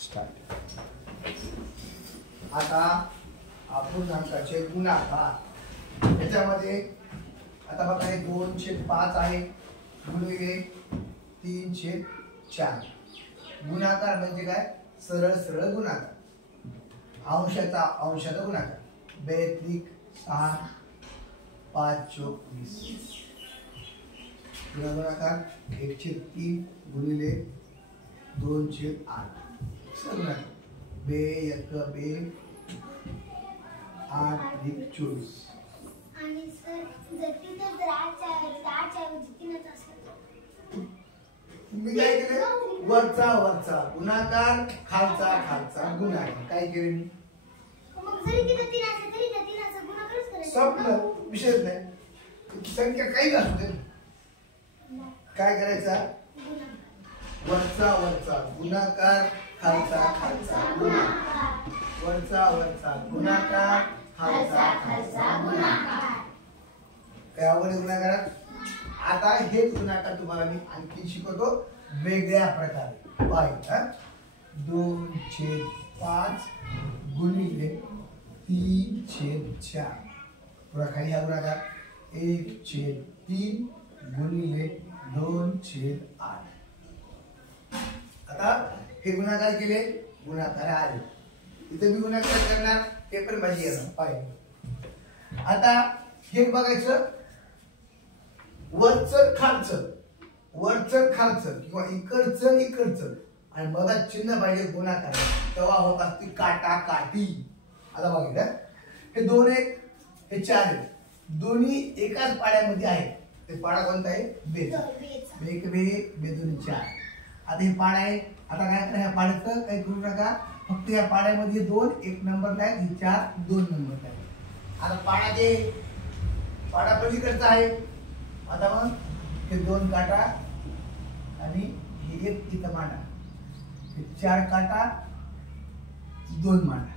Start. आता अपूर्णांकाचे गुणाकार. त्याच्यामध्ये आता बघा हे 2/5 आहे गुणिले 3/4. गुणाकार म्हणजे काय? सरळ सरळ गुणाकार. अंशाचा अंशाचा गुणाकार. 42 6 5 चौक 20. गुणाकार 1/3 गुणिले 2/8. गुणाकार 2 1 2 8 अधिक 24. आणि सर जर तिथे आठच्या तीनच असेल तुम्ही काय केलं? वरचा वरचा गुणाकार खालचा खालचा गुणाकार. काय केले मी? मग जरी तिथे 3 असले तरी त्या 3चा गुणाकारच करायचा. संपलं, विषयच नाही. संख्या काही असू दे, काय करायचा? वरचा वरचा गुणाकार खालचा खालचा गुणाकार. वरचा वरचा गुणाकार खालचा खालचा गुणाकार. काय आवड गुणाकारात? आता हे गुणाकार तुम्हाला मी आणखी शिकवतो वेगळ्या प्रकारे. पाय 2/5 गुणिले 3/4. पुढे खाली हा गुणाकार 1/3 गुणिले 2/8. आता हे गुणाकार केले, गुणाकार आले. इथे मी गुणाकार करणार, पेपर माझी येणार. पाय आता हे बघायचं वरचं खालचं, वरचं खालचं किंवा इकडचं इकडचं, आणि मला चिन्ह पाहिजे गुणाकार. तेव्हा होत असते काटा काटी. आता बघा हे 2 1 हे 4 आहेत. दोन्ही एकाच पाड्यामध्ये आहेत. ते पाडा कोणता आहे? बेचा. 1 2 2 4. आता हे पाडा आहे. आता काय करा, ह्या पाड्याचं काही करू नका. फक्त या पाड्यामध्ये 2 1 नंबर आहेत, हे 4 2 नंबर आहेत. आता पाडा पलीकडचा आहे. आता मग हे 2 काटा आणि हे 1 इथं मांडा. हे 4 काटा 2 मांडा.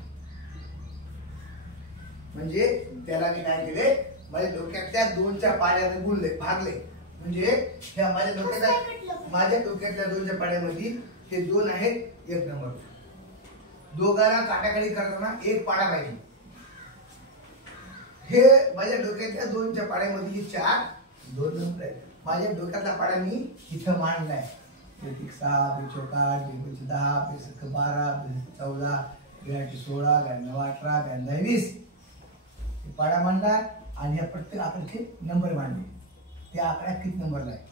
म्हणजे त्याला मी काय केले, माझ्या डोक्यातल्या 2च्या पाड्याने गुणले, भागले. म्हणजे ह्या माझ्या डोक्यातल्या 2च्या पाड्यामध्ये हे 2 आहेत 1 नंबर. दोघांना काटाकाटी करताना 1 पाडा पाहिजे. हे माझ्या डोक्यातल्या 2च्या पाड्यामध्ये 4 2 नंबर आहेत. माझ्या डोक्यातला पाडा मी इथं मांडलाय. 1 6 2 4 8 2 10 2 12 2 14 2 16 2 18 2 20. पाडा मांडला आणि या प्रत्येक आकड्याचे नंबर मांडले. त्या आकड्यात किती नंबरला आहे.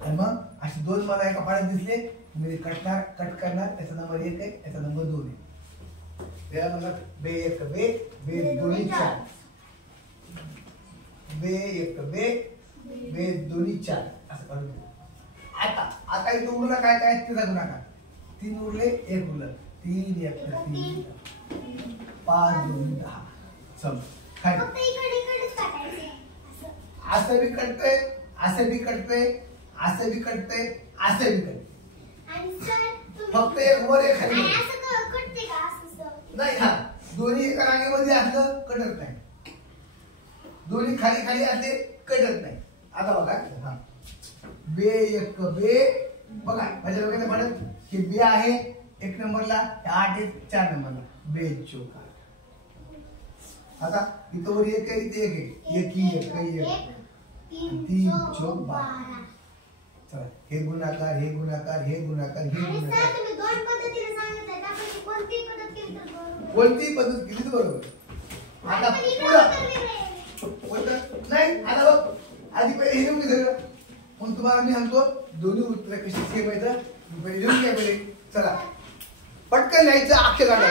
आणि मग असे 2 मला एका पाड्यात दिसले, मी कट करणार. त्याचा नंबर 1 आहे, त्याचा नंबर 2 आहे. त्याला नंबर 2 1 2 2 4. 2 1 2 2 4 असं करून. आता इथं उरला काय काय तिचा गुणाकार. 3 उरले, 1 उरलं. 3 1 3 5 2 10. चल काय असं बी कटतंय, असं बी कटतंय, असं बी कटतंय, असं बी कटतंय. फक्त एक वर एक खाली नाही. हा दोन्ही एका रांगेमध्ये असलं कटत नाही. दोन्ही खाली खाली असले कटत नाही. आता बघा हा 2 1 2. बघा माझ्या डोक्यात म्हणत की 2 आहे 1 नंबरला, 8 आहे 4 नंबरला. 2 4 8. आता इथं वर 1 आहे, इथे 1 आहे. 1 1 3 4 12. चला हे गुणाकार हे गुणाकार हे गुणाकार हे गुणाकार. कोणती पद्धत केली तर बरोबर. आता नाही. आता बघ आधी पहिले हे लिहून घेतलं, मग तुम्हाला मी सांगतो दोन्ही उत्तर कशी सेम आहेत. पहिले लिहून घ्या. पहिले चला पटकन लिहायचं, अक्षर काढा.